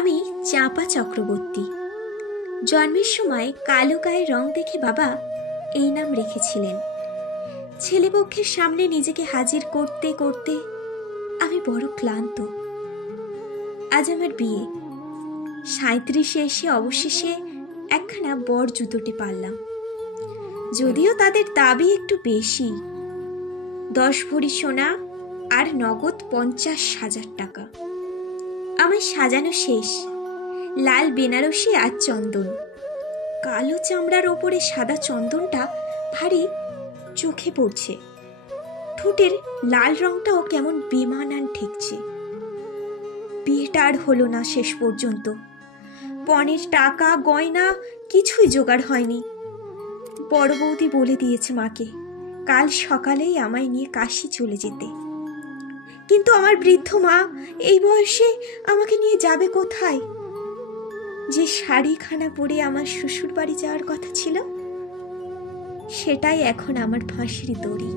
আমি চাঁপা চক্রবর্তী। জন্মের সময় কালো গায়ের রং দেখে বাবা এই নাম রেখেছিলেন। ছেলেপক্ষের সামনে নিজেকে হাজির করতে করতে আমি বড় ক্লান্ত। আজ আমার বিয়ে। 37-এ এসে অবশেষে একখানা বর জুতোতে পারলাম, যদিও তাদের দাবি একটু বেশি। 10 ভরি সোনা আর নগদ 50,000 টাকা। আমার সাজানো শেষ। লাল বেনারসি আর চন্দন, কালো চামড়ার ওপরে সাদা চন্দনটা ভারী চোখে পড়ছে। ঠোঁটের লাল রংটাও কেমন বেমানান ঠেকছে। বিয়েটা আর হলো না শেষ পর্যন্ত। পণের টাকা গয়না কিছুই জোগাড় হয়নি। বড় বৌদি বলে দিয়েছে মাকে কাল সকালেই আমায় নিয়ে কাশি চলে যেতে। কিন্তু আমার বৃদ্ধ মা এই বয়সে আমাকে নিয়ে যাবে কোথায়? যে শাড়িখানা পরে আমার শ্বশুর বাড়ি যাওয়ার কথা ছিল, সেটাই এখন আমার ফাঁসির দড়ি।